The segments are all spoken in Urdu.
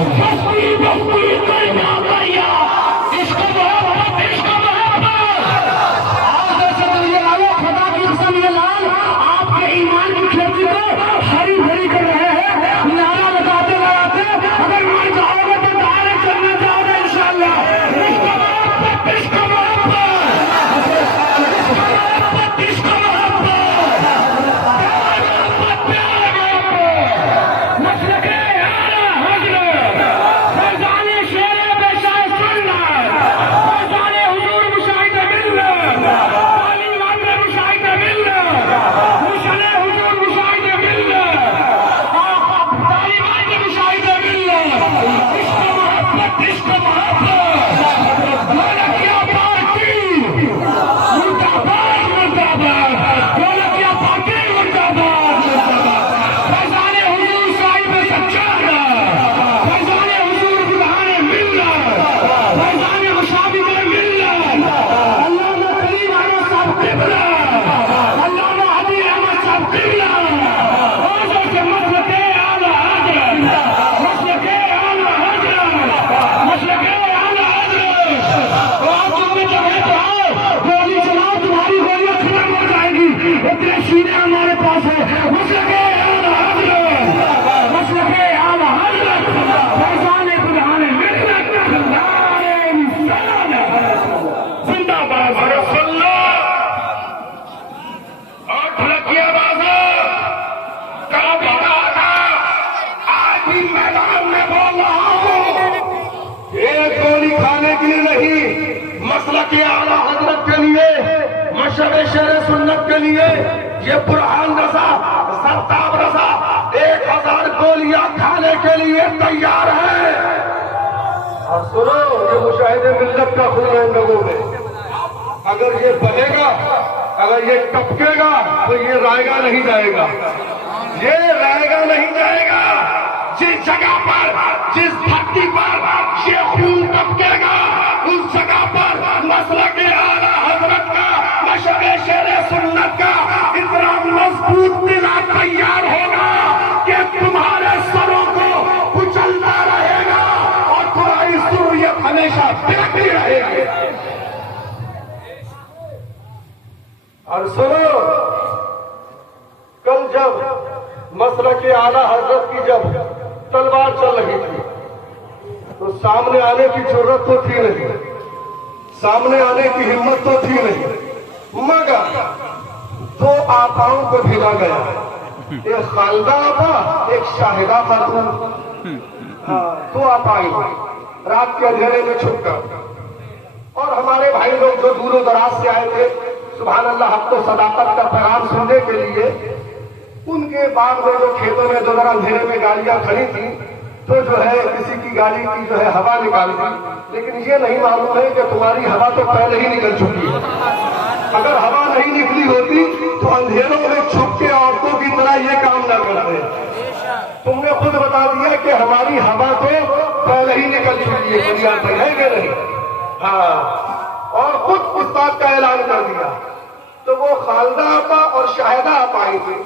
بستی بستی کریا کریا عشق محبت عشق محبت آگے سے تو یہ آیا خدا کی قسم یہ لال آپ کے ایمان کی کھیتی کو ہری بھری کر رہے ہیں نعرہ لگاتے لگاتے اگر مان جاؤ گے تو دارے چلنے جاؤ گے انشاءاللہ عشق محبت عشق محبت عشق محبت شہر سنت کے لیے یہ برہان رضا سرتاب رضا 1000 گولیاں کھانے کے لیے تیار ہے. اور سنو یہ مشاہد ملت کا خون ہے ان لوگوں میں. اگر یہ بنے گا اگر یہ ٹپکے گا تو یہ رائے گا نہیں جائے گا. یہ رائے گا نہیں جائے گا. جس جگہ پر جس دھرتی پر یہ خون ٹپکے گا اس جگہ پر مسلک اعلیٰ حضرت کا مشہور شہر سنت کا اتنا مضبوط قلعہ تیار ہوگا کہ تمہارے سروں کو کچلتا رہے گا اور تمہاری سریت ہمیشہ بہتی رہے گی. اور سنو کل جب مسلک اعلیٰ حضرت کی جب تلوار چل رہی تھی تو سامنے آنے کی ضرورت تو تھی نہیں, سامنے آنے کی ہمت تو تھی نہیں, مگر 2 آپاؤں کو بھیجا گیا. ایک خالدہ آپا ایک شاہدہ خاتون. 2 آپائی رات کے اندھیرے میں چھپ کر. اور ہمارے بھائی لوگ جو دور و دراز سے آئے تھے سبحان اللہ حق و صداقت کا پیغام سننے کے لیے, ان کے باغ میں جو کھیتوں میں جو ذرا اندھیرے میں گاڑیاں کھڑی تھیں تو جو ہے کسی کی گاڑی کی جو ہے ہوا نکال دی. لیکن یہ نہیں معلوم ہے کہ تمہاری ہوا تو پہلے ہی نکل چکی ہے. اگر ہوا نہیں نکلی ہوتی تو اندھیروں میں چھپ کے عورتوں کی طرح یہ کام نہ کرتے. تم نے خود بتا دیا کہ ہماری ہوا تو پہلے ہی نکل چکی ہے. دنیا پر ہے کہ نہیں؟ ہاں. اور خود اس بات کا اعلان کر دیا. تو وہ خالدہ آپا اور شاہدہ آپا آئی تھی.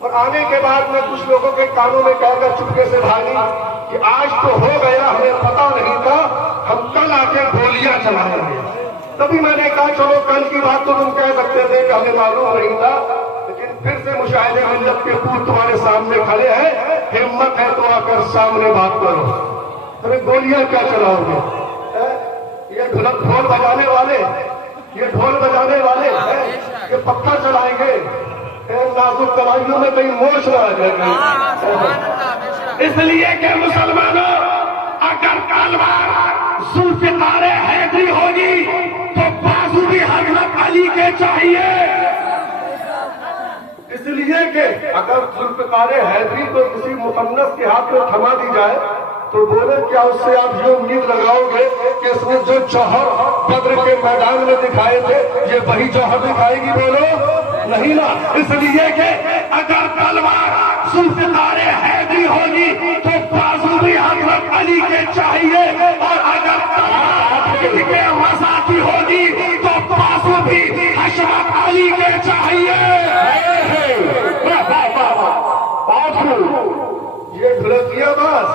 اور آنے کے بعد میں کچھ لوگوں کے کانوں میں کہہ کر چپکے سے بھاگی کہ آج تو ہو گیا, ہمیں پتا نہیں تھا, ہم کل آ کے گولیاں چلائیں گے. تبھی میں نے کہا چلو کل کی بات تو تم کہہ سکتے تھے کہ ہمیں معلوم نہیں تھا, لیکن پھر سے مشاہدے ملت کے پور تمہارے سامنے کھڑے ہیں, ہمت ہے تو آ کر سامنے بات کرو. تمہیں گولیاں کیا چلاؤ گے؟ یہ ڈھول بجانے والے, یہ ڈھول بجانے والے یہ پتھر چلائیں گے, نازک کلائیوں میں کہیں موچ نہ آ جائے. اس لیے کہ مسلمانوں اگر تلوار ذوالفقار حیدری ہوگی تو بازو بھی حضرت علی کے چاہیے. اس لیے کہ اگر ذوالفقار حیدری کو کسی مخنث کے ہاتھ میں تھما دی جائے تو بولے کیا اس سے آپ یہ امید لگاؤ گے کہ اس نے جو جوہر بدر کے میدان میں دکھائے تھے یہ وہی جوہر دکھائے گی؟ بولو نہیں نا. اس لیے کہ اگر تلوار ذوالفقار حیدری ہوگی تو بازو بھی حضرت علی کے چاہیے, اور اگر تلوار کے رضا کی ہوگی تو بازو بھی حضرت علی کے چاہیے. یہ غلط کیا بس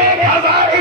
1000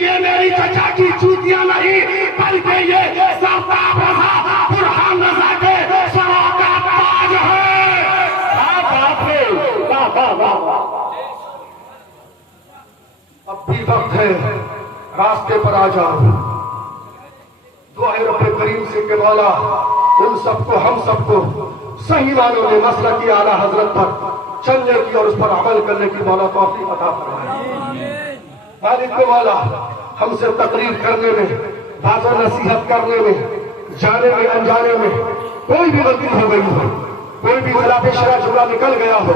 یہ میری چچا کی چوتیاں نہیں بلکہ یہ سرتاب رضا برہان رضا کے سروں کا تاج ہے. اب بھی وقت ہے راستے پر آ جاؤ. دعا ہے رب کریم سے کہ مولا ان سب کو ہم سب کو صحیح معنوں میں مسلک کی اعلیٰ حضرت پر چلنے کی اور اس پر عمل کرنے کی مولا توفیق عطا فرمائے. مالک کو مولا ہم سے تقریر کرنے میں واضح نصیحت کرنے میں جانے میں انجانے میں کوئی بھی غلطی ہو گئی ہو کوئی بھی خلاف شرع جملہ نکل گیا ہو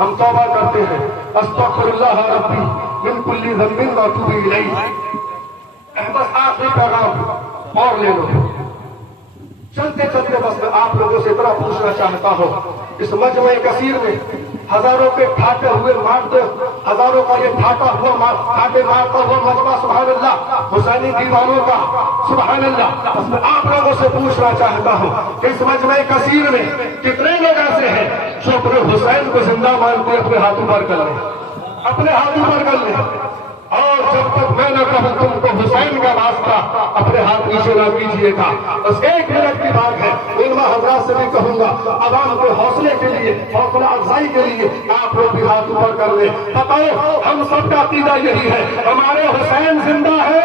ہم توبہ کرتے ہیں. استغفر اللہ ربی من کل ذنب واتوب الیہ. بس آخری پیغام اور لے لو. چلتے چلتے بس میں آپ لوگوں سے اتنا پوچھنا چاہتا ہوں اس مجمع کثیر میں ہزاروں کے پھاٹے ہوئے مارتے ہزاروں کا یہ پھاٹا ہوا پھاٹے مارتا ہوا مجمع سبحان اللہ حسینی دیوانوں کا سبحان اللہ. بس میں آپ لوگوں سے پوچھنا چاہتا ہوں کہ اس مجمع کثیر میں کتنے لوگ ایسے ہیں جو اپنے حسین کو زندہ مانتے اپنے ہاتھوں پر کر لیں اپنے ہاتھوں پر کر لیں. اور جب تک میں نہ کہوں تم کو حسین کا واسطہ اپنے ہاتھ نیچے نہ کیجیے گا. بس 1 منٹ کی بات ہے. علماء حضرات سے بھی کہوں گا عوام کے حوصلے کے لیے حوصلہ افزائی کے لیے آپ لوگ بھی ہاتھ اوپر کر لیں. بتاؤ ہم سب کا عقیدہ یہی ہے ہمارے حسین زندہ ہے.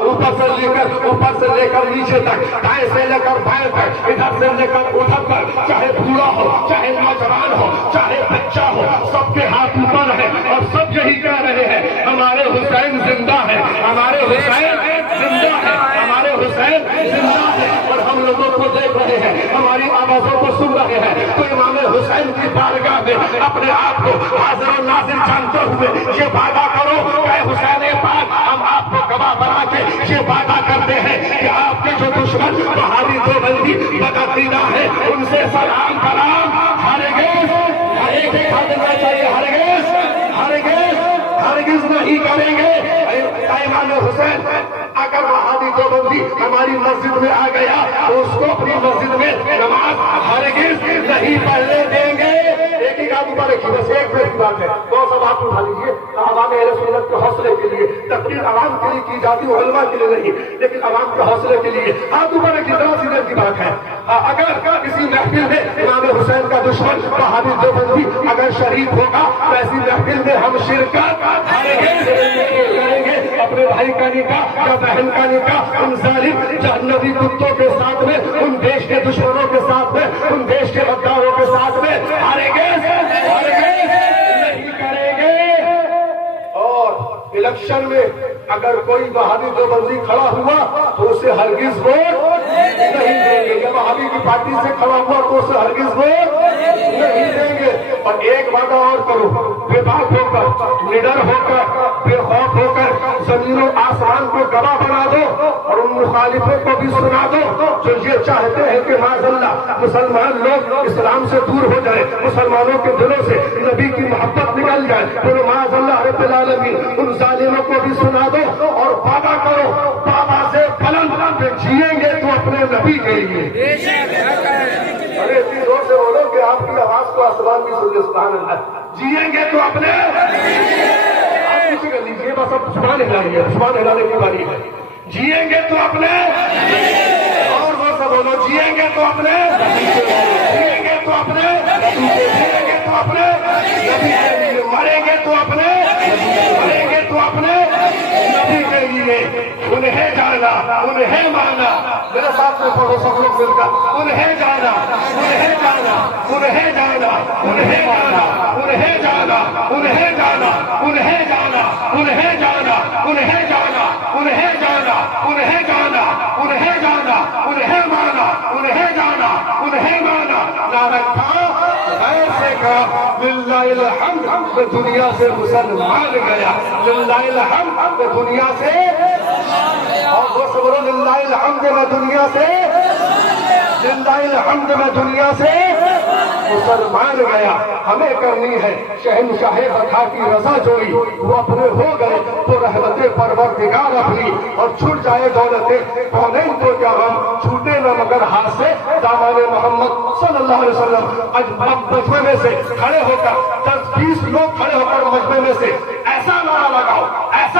اوپر سے لے کر نیچے تک دائیں سے لے کر بائیں تک ادھر سے لے کر ادھر تک چاہے بوڑھا ہو چاہے نوجوان ہو چاہے بچہ ہو سب کے ہاتھ اوپر ہے اور سب یہی کہہ رہے ہیں ہمارے حسین زندہ ہے ہمارے حسین زندہ ہے ہمارے حسین زندہ ہے. اور ہم لوگوں کو دیکھ رہے ہیں ہماری آوازوں کو سن رہے ہیں تو امام حسین کی بارگاہ میں اپنے آپ کو حاضر و ناظر جانتے ہوئے یہ وعدہ کرو کہ حسین پاک ہم آپ کو گواہ بنا کے یہ وعدہ کرتے ہیں کہ آپ کے جو دشمن بہاری دیوبندی بدعقیدہ ہے ان سے سلام کلام ہرگز نہیں کریں گے. امام حسین اگر وہابی دیوبندی ہماری مسجد میں آ گیا تو اس کو اپنی مسجد میں نماز ہرگز نہیں پڑھنے دیں گے. ایک ہی کام اوپر رکھیے بس 1 منٹ کی بات ہے. 2 سب آپ اٹھا لیجیے. عوام اہل سنت کے حوصلے کے لیے تقریر عوام کے لیے کی جاتی ہے علماء کے لیے نہیں لیکن عوام کے حوصلے کے لیے ہاتھ اوپر رکھیے. 2 سیدھے کی بات ہے. اگر کسی محفل میں امام حسین کا دشمن وہابی دیوبندی اگر شریک ہوگا تو ایسی محفل میں ہم شرکت کریں گے. اپنے بھائی کا نکاح یا بہن کا نکاح ان ظالم جہنمی کتوں کے ساتھ میں ان دیش کے دشمنوں کے ساتھ میں ان دیش کے غداروں کے ساتھ میں ہرگز نہیں کریں گے. اور الیکشن میں اگر کوئی وہابی دیوبندی کھڑا ہوا تو اسے ہرگز ووٹ نہیں دیں گے. یا وہابی کی پارٹی سے کھڑا ہوا تو اسے ہرگز ووٹ نہیں دیں گے. اور ایک وعدہ اور کرو بے باک ہو کر نڈر ہو کر بے خوف ہو کر زمین و آسمان کو گواہ بنا دو اور ان مخالفوں کو بھی سنا دو جو یہ چاہتے ہیں کہ معاذ اللہ مسلمان لوگ اسلام سے دور ہو جائے مسلمانوں کے دلوں سے نبی کی محبت نکل جائے. تو معاذ اللہ رب العالمین ان ظالموں کو بھی سنا دو اور وعدہ کرو بابا سے بلند جیئیں گے تو اپنے نبی کے لیے. ارے اتنی زور سے بولو کہ آپ کی آواز کو آسمان بھی سن لے. سبحان اللہ. جیئیں گے تو اپنے آپ کسی کر لیجیے بس اب زبان ہلائیے. زبان ہلانے کی باری ہے. جیئیں گے تو اپنے اور زور سے بولو. جیئیں گے تو اپنے جیئیں گے تو اپنے جیئیں گے تو اپنے مریں گے تو اپنے مریں گے تو اپنے نبی کے لیے. انہیں جانا انہیں مانا. میرے ساتھ میں پڑھو سب لوگ مل کر. انہیں جانا انہیں جانا انہیں جانا انہیں جانا انہیں جانا انہیں جانا انہیں جانا انہیں جانا انہیں جانا انہیں جانا انہیں جانا انہیں جانا انہیں مانا انہیں جانا انہیں مانا. نہ رکھا ایسے کا للہ الحمد میں دنیا سے مسلمان گیا. للہ الحمد میں دنیا سے اور دوست بولو للہ الحمد میں دنیا سے للہ الحمد میں دنیا سے مسلمان گیا. ہمیں کرنی ہے شہنشاہ بتا کی رضا جوئی. وہ اپنے ہو گئے تو رحمت پروردگار اپنی اور چھوٹ جائے دولتیں کونین تو کیا ہم چھوٹے نہ مگر ہاتھ سے دامان محمد صلی اللہ علیہ وسلم. آج مجمع میں سے کھڑے ہو کر 10-20 لوگ کھڑے ہو کر مجمع میں سے ایسا نعرہ لگاؤ ایسا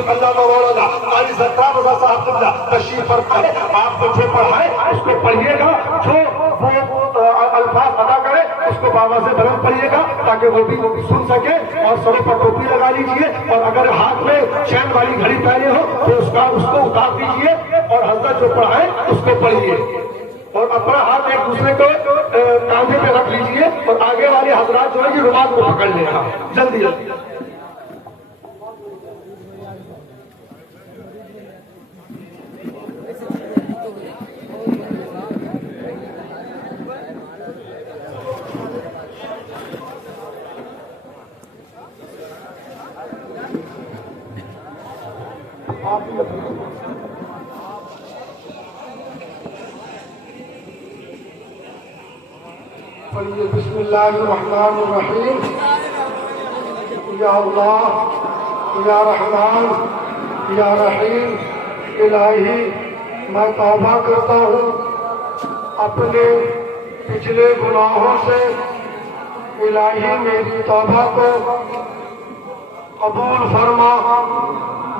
حضرت اللہ مولانا قاری ستار رضا صاحب قبلہ تشریف فرما ہے. آپ کو جو پڑھائے اس کو پڑھیے گا, جو وہ الفاظ ادا کرے اس کو بابا سے بلند پڑھیے گا تاکہ وہ بھی سن سکے. اور سروں پر ٹوپی لگا لیجیے, اور اگر ہاتھ میں چین والی گھڑی پہنے ہو تو اس کو اتار دیجیے, اور حضرت جو پڑھائے اس کو پڑھیے. اور اپنا ہاتھ ایک دوسرے کو کاندھے پہ رکھ لیجیے, اور آگے والے حضرات جو ہے یہ رومال کو پکڑ لے گا جلدی جلدی. پڑھیے بسم اللہ الرحمن الرحیم. یا اللہ یا رحمان یا رحیم. الہی میں توبہ کرتا ہوں اپنے پچھلے گناہوں سے. الہی میری توبہ کو قبول فرما.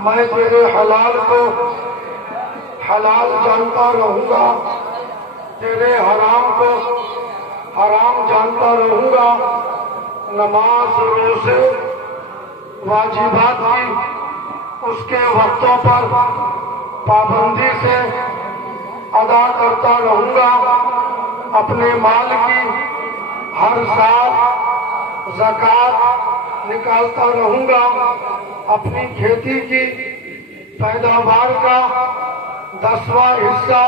میں تیرے حلال کو حلال جانتا رہوں گا, تیرے حرام کو حرام جانتا رہوں گا. نماز روزے واجبات کی اس کے وقتوں پر پابندی سے ادا کرتا رہوں گا. اپنے مال کی ہر سال زکوٰۃ نکالتا رہوں گا. اپنی کھیتی کی پیداوار کا 10واں حصہ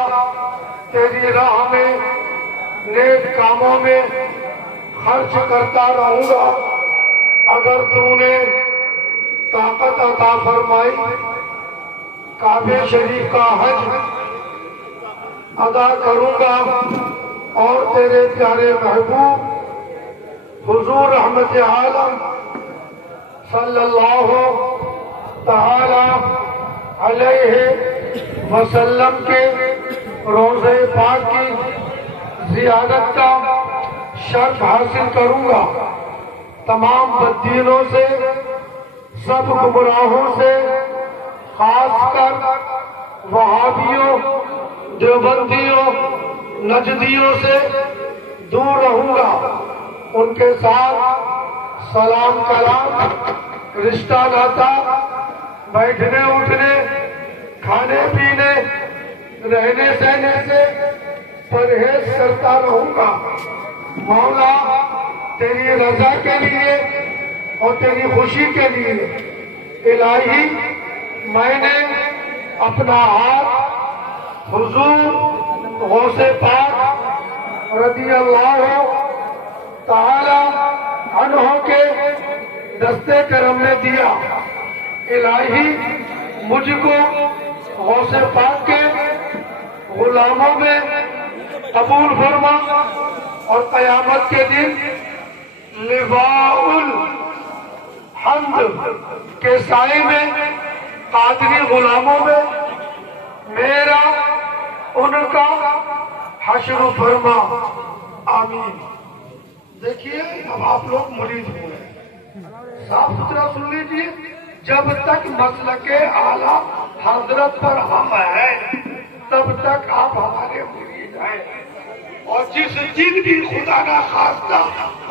تیری راہ میں نیک کاموں میں خرچ کرتا رہوں گا. اگر تو نے طاقت عطا فرمائی کعبہ شریف کا حج ادا کروں گا, اور تیرے پیارے محبوب حضور رحمت عالم صلی اللہ تعالی علیہ وسلم کے روضہ پاک کی زیارت کا شرف حاصل کروں گا. تمام بددینوں سے, سب گمراہوں سے, خاص کر وہابیوں, دیوبندیوں, نجدیوں سے دور رہوں گا. ان کے ساتھ سلام کلام رشتہ ناتا, بیٹھنے اٹھنے, کھانے پینے, رہنے سہنے سے پرہیز کرتا رہوں گا. مولا تیری رضا کے لیے اور تیری خوشی کے لیے الہی میں نے اپنا ہاتھ حضور غوث پاک رضی اللہ تعالی عنہ کے دستے کرم میں دیا. الہی مجھ کو غوث پاک کے غلاموں میں قبول فرما, اور قیامت کے دن لواء الحمد کے سائے میں قادری غلاموں میں میرا ان کا حشر فرما. آمین. دیکھیے اب آپ لوگ مرید ہوئے, صاف ستھرا سن لیجیے. جب تک مسلک اعلیٰ حضرت پر ہم ہیں تب تک آپ ہمارے مرید ہیں, اور جس دن بھی خدا نہ خواستہ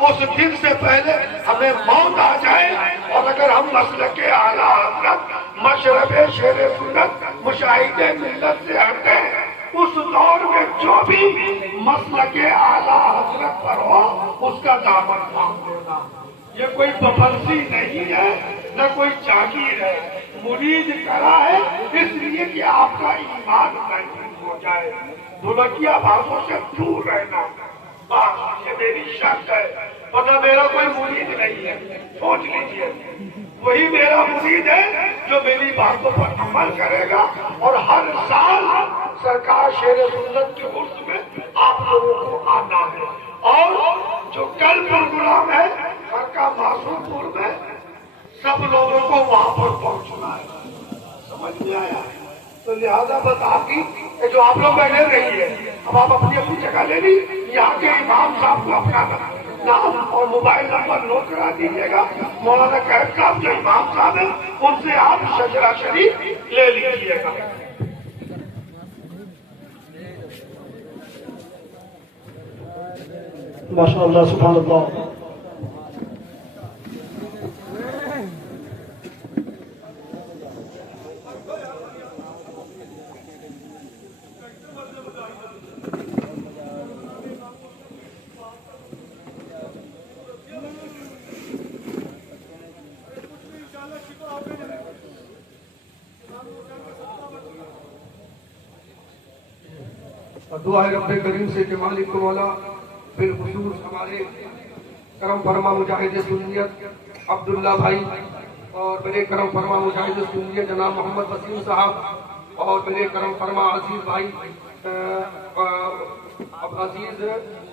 اس دن سے پہلے ہمیں موت آ جائے, اور اگر ہم مسلک اعلیٰ حضرت مشرب شیر سنت مشاہد ملت سے ہٹے, اس دور میں جو بھی مسلک اعلیٰ حضرت پر ہو اس کا دامن تھام دینا. یہ کوئی پابندی نہیں ہے, نہ کوئی جاگیر ہے. مرید کرا ہے اس لیے کہ آپ کا ایمان محفوظ ہو جائے. دھلکیا باتوں سے دور رہنا, بس یہ میری شرط ہے, ورنہ میرا کوئی مرید نہیں ہے. سوچ لیجیے, وہی میرا مرید ہے جو میری باتوں پر عمل کرے گا. اور ہر سال سرکار شیر سنت کے عرس میں آپ لوگوں کو آنا ہے. اور جو کل پروگرام ہے کا معصوم پور میں سب لوگوں کو وہاں پر پہنچنا ہے. سمجھ میں آیا؟ تو لہذا بس آپ کی جو آپ لوگ بیٹھے رہی ہے, اب آپ اپنی اپنی جگہ لے لی. یہاں کے امام صاحب کو اپنا بنا نام اور موبائل نمبر نوٹ کرا دیجیے گا. مولانا کہکام جو امام صاحب ہیں ان سے آپ شجرہ شریف لے لیجیے گا. ماشاء اللہ سبحان اللہ. دعا ہے رب کریم سے کہ مالک کو مولا بالخصوص ہمارے کرم فرما مجاہد سنیت عبداللہ بھائی اور میرے کرم فرما مجاہد سنیت جناب محمد وسیم صاحب اور میرے کرم فرما عزیز بھائی عزیز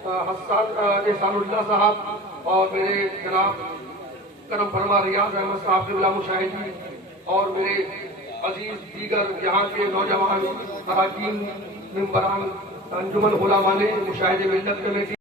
احسان اللہ صاحب اور میرے جناب کرم فرما ریاض احمد صاحب قبلہ مشاہدی اور میرے عزیز دیگر یہاں کے نوجوان اراکین ممبران انجمن علماء مشاہد ملت کمیٹی